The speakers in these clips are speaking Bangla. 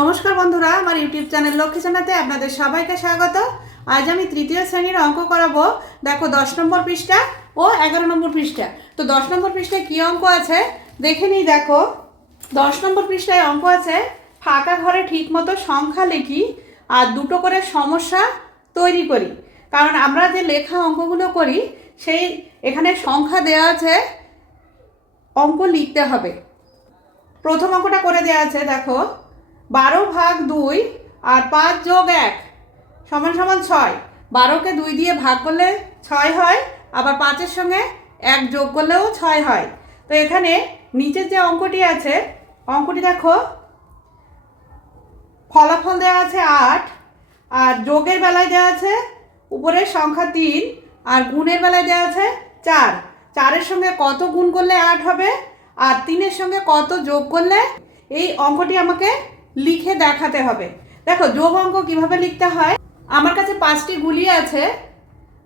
নমস্কার বন্ধুরা, আমার ইউটিউব চ্যানেল লক্ষ্মী জানাতে আপনাদের সবাইকে স্বাগত। আজ আমি তৃতীয় শ্রেণির অঙ্ক করাবো। দেখো, দশ নম্বর পৃষ্ঠা ও এগারো নম্বর পৃষ্ঠা। তো দশ নম্বর পৃষ্ঠায় কী অঙ্ক আছে? দেখে নিই, দেখো। দশ নম্বর পৃষ্ঠায় অঙ্ক আছে, ফাঁকা ঘরে ঠিকমতো সংখ্যা লিখি আর দুটো করে সমস্যা তৈরি করি। কারণ আমরা যে লেখা অঙ্কগুলো করি, সেই এখানে সংখ্যা দেওয়া আছে, অঙ্ক লিখতে হবে। প্রথম অঙ্কটা করে দেওয়া আছে, দেখো। বারো ভাগ দুই আর পাঁচ যোগ এক, সমান সমান ছয়। বারোকে দুই দিয়ে ভাগ করলে ছয় হয়, আবার পাঁচের সঙ্গে এক যোগ করলেও ছয় হয়। তো এখানে নিচের যে অঙ্কটি আছে, অঙ্কটি দেখো, ফলাফল দেওয়া আছে আট, আর যোগের বেলায় দেওয়া আছে উপরের সংখ্যা তিন, আর গুণের বেলায় দেওয়া আছে চার। চারের সঙ্গে কত গুণ করলে আট হবে, আর তিনের সঙ্গে কত যোগ করলে, এই অঙ্কটি আমাকে লিখে দেখাতে হবে। দেখো যোগ অঙ্ক কীভাবে লিখতে হয়? আমার কাছে পাঁচটি গুলি আছে।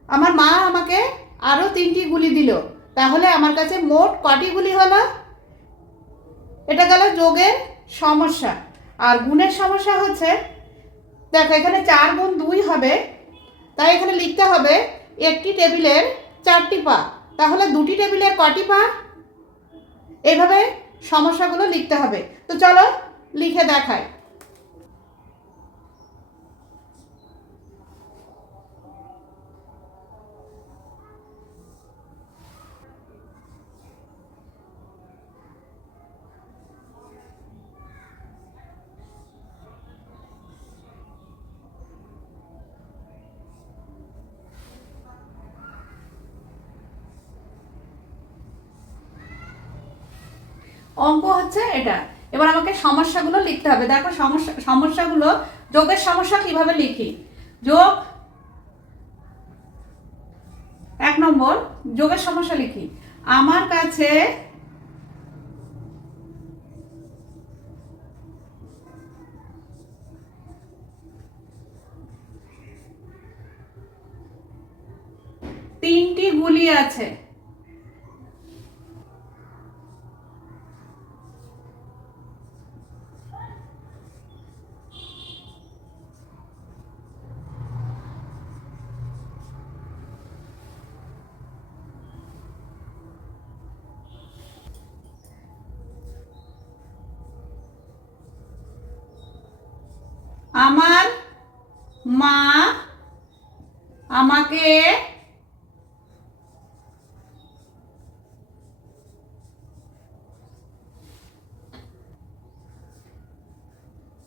আমার মা আমাকে আরও তিনটি গুলি দিল। তাহলে আমার কাছে মোট কটি গুলি হলো? এটা গেল যোগের সমস্যা। আর গুণের সমস্যা হচ্ছে, দেখো, এখানে চার গুণ দুই হবে। তাই এখানে লিখতে হবে, একটি টেবিলের চারটি পা। তাহলে দুটি টেবিলের কটি পা? এইভাবে সমস্যাগুলো লিখতে হবে। তো চলো লিখে দেখায় অঙ্ক হচ্ছে এটা। এবার আমাকে সমস্যাগুলো লিখতে হবে। দেখো সমস্যা, সমস্যাগুলো, যোগের সমস্যা কীভাবে লিখি? যোগ এক নম্বর, যোগের সমস্যা লিখি। আমার কাছে তিনটি গুলি আছে। আমার মা আমাকে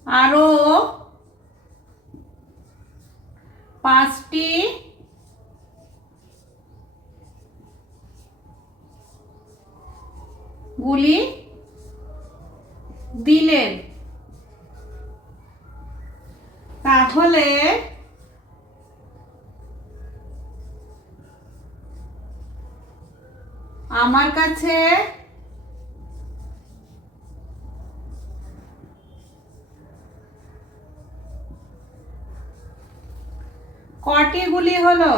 আরও পাঁচটি গুলি কটি গুলি হলো?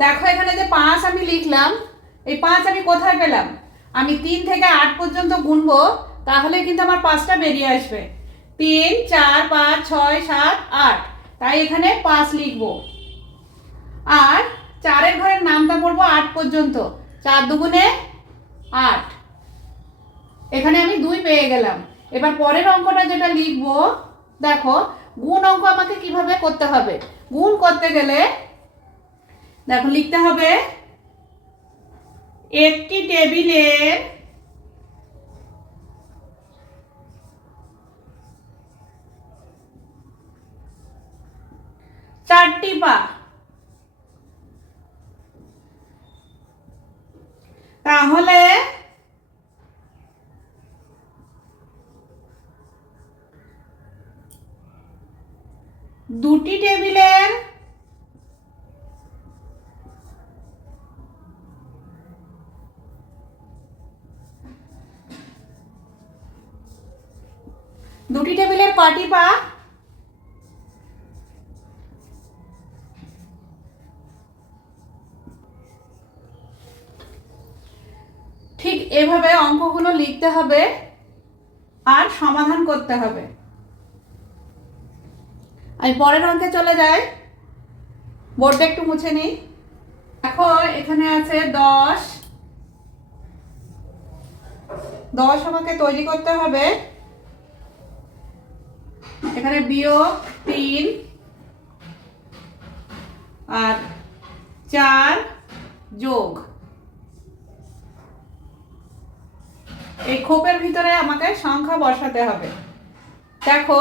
দেখো, এখানে যে পাঁচ আমি লিখলাম, এই পাঁচ আমি কোথায় পেলাম? আমি তিন থেকে আট পর্যন্ত গুনবো, তাহলে কিন্তু আমার পাঁচটা বেরিয়ে আসবে। তিন, চার, পাঁচ, ছয়, সাত, আট। তাই এখানে পাঁচ লিখব। আর চারের ঘরের নামটা পড়ব আট পর্যন্ত। চার দুগুণে আট। এখানে আমি দুই পেয়ে গেলাম। এবার পরের অঙ্কটা যেটা লিখব, দেখো, গুণ অঙ্ক আমাকে কীভাবে করতে হবে? গুণ করতে গেলে, দেখো, লিখতে হবে, একটি টেবিলে চারটি পা। তাহলে দুটি টেবিলের দুটি টেবিলের কটি পা এভাবে অঙ্কগুলো লিখতে হবে আর সমাধান করতে হবে। আমি পরের অঙ্কে চলে যাই। বোর্ডটা একটু মুছে নিই। দেখো, এখানে আছে দশ। দশ আমাকে তৈরি করতে হবে। এখানে বিয়োগ তিন আর চার যোগ। এই খোপের ভিতরে আমাকে সংখ্যা বসাতে হবে। দেখো,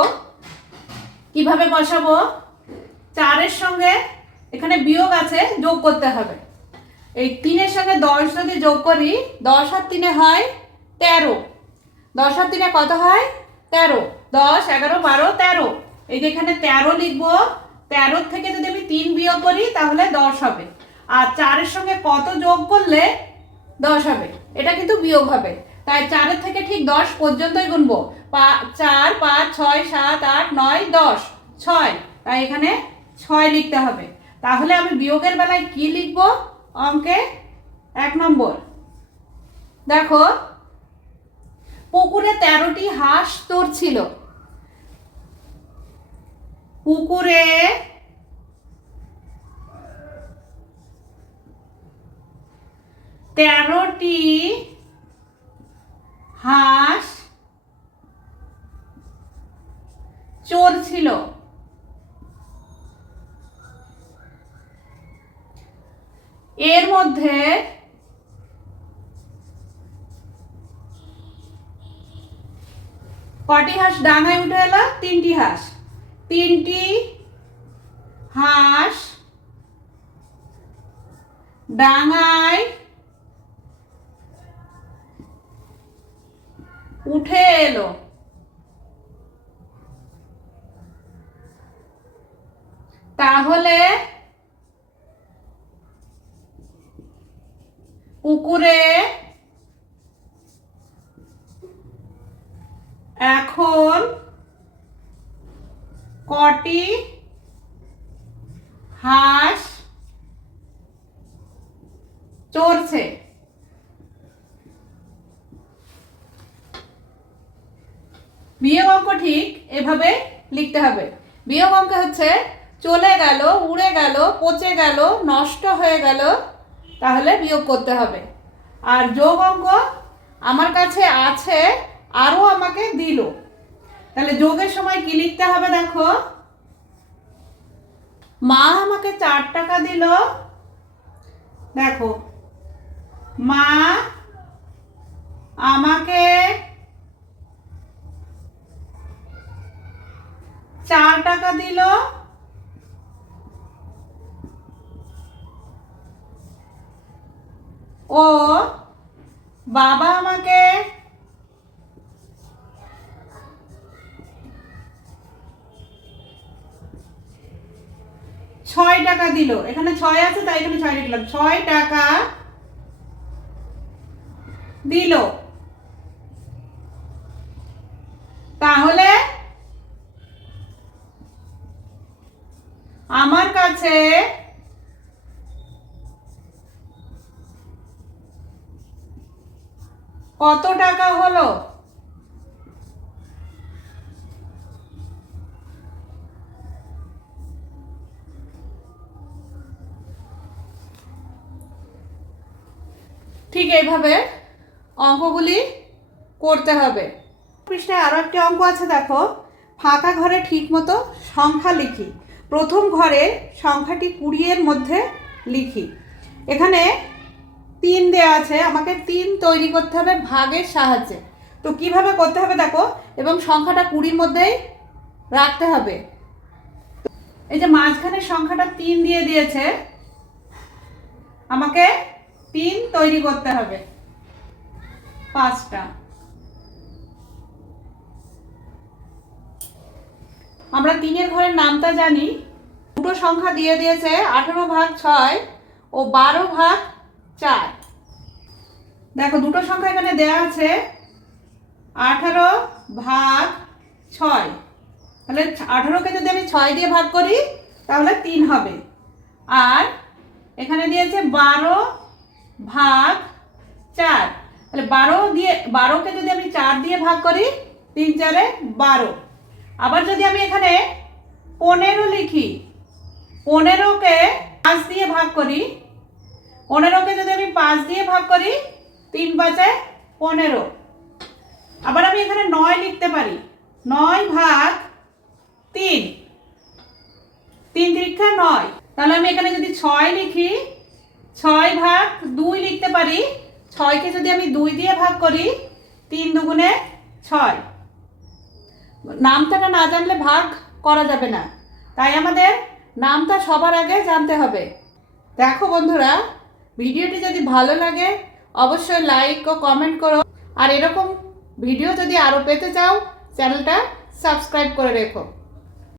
কীভাবে বসাবো? চারের সঙ্গে এখানে বিয়োগ আছে, যোগ করতে হবে। এই তিনের সঙ্গে দশ যদি যোগ করি, দশ আর তিনে হয় তেরো। দশ আর তিনে কত হয়? তেরো। দশ, এগারো, বারো, তেরো। এই যে এখানে তেরো লিখব তেরোর থেকে যদি আমি তিন বিয়োগ করি, তাহলে দশ হবে। আর চারের সঙ্গে কত যোগ করলে দশ হবে? এটা কিন্তু বিয়োগ হবে। তাই চারের থেকে ঠিক দশ পর্যন্তই গুনবো। পা, চার, পাঁচ, ছয়, সাত, আট, নয়, দশ, ছয়। তাই এখানে ছয় লিখতে হবে। তাহলে আমি বিয়োগের বেলায় কি লিখব? অঙ্কে এক নম্বর। দেখো, পুকুরে তেরোটি হাঁস তোর ছিল। পুকুরে তেরোটি হাঁস চোর ছিল। এর মধ্যে কটি হাঁস? ডাঙায় উঠে এলো, তিনটি হাঁস। তিনটি হাঁস ডাঙায় উঠে এলো। তাহলে পুকুরে এখন কটি হাঁস চড়ছে? বিয়োগ অঙ্ক ঠিক এভাবে লিখতে হবে। বিয়োগ অঙ্ক হচ্ছে চলে গেল, উড়ে গেল, পচে গেল, নষ্ট হয়ে গেল, তাহলে বিয়োগ করতে হবে। আর যোগ অঙ্ক আমার কাছে আছে, আরও আমাকে দিল। তাহলে যোগের সময় কি লিখতে হবে দেখো? মা আমাকে চার টাকা দিল। দেখো, মা আমাকে চার টাকা দিল। ও, বাবা আমাকে ছয় টাকা দিল। এখানে ছয় আছে, তাই এখানে ছয় লিখলাম ছয় টাকা দিল তাহলে আমার কাছে কত টাকা হলো? ঠিক এইভাবে অঙ্কগুলি করতে হবে। পৃষ্ঠায় আরও একটি অঙ্ক আছে, দেখো। ফাঁকা ঘরে ঠিক মতো সংখ্যা লিখি। প্রথম ঘরে সংখ্যাটি কুড়িয়ের মধ্যে লিখি। এখানে তিন দেওয়া আছে, আমাকে তিন তৈরি করতে হবে ভাগের সাহায্যে। তো কীভাবে করতে হবে দেখো, এবং সংখ্যাটা কুড়ির মধ্যেই রাখতে হবে। এই যে মাঝখানে সংখ্যাটা তিন দিয়ে দিয়েছে, আমাকে তিন তৈরি করতে হবে। পাঁচটা। আমরা তিনের ঘরের নামটা জানি। দুটো সংখ্যা দিয়ে দিয়েছে, আঠেরো ভাগ ছয় ও বারো ভাগ চার। দেখো, দুটো সংখ্যা এখানে দেয়া আছে। আঠারো ভাগ ছয়। তাহলে আঠারোকে যদি আমি ছয় দিয়ে ভাগ করি, তাহলে তিন হবে। আর এখানে দিয়েছে বারো ভাগ চার। তাহলে বারো দিয়ে, বারোকে যদি আমি চার দিয়ে ভাগ করি, তিন চারে বারো। আবার যদি আমি এখানে পনেরো লিখি, পনেরোকে পাঁচ দিয়ে ভাগ করি পনেরোকে যদি আমি পাঁচ দিয়ে ভাগ করি, তিন পাঁচে পনেরো। আবার আমি এখানে নয় লিখতে পারি। নয় ভাগ তিন। তিন দীক্ষা নয়। তাহলে আমি এখানে যদি ছয় লিখি, ছয় ভাগ দুই লিখতে পারি, ছয়কে যদি আমি দুই দিয়ে ভাগ করি, তিন দুগুণে ছয়। নামটাটা না জানলে ভাগ করা যাবে না। তাই আমাদের নামটা সবার আগে জানতে হবে। দেখো বন্ধুরা ভিডিওটি যদি ভালো লাগে, অবশ্যই লাইক ও কমেন্ট করো। আর এরকম ভিডিও যদি আরও পেতে চাও, চ্যানেলটা সাবস্ক্রাইব করে রেখো।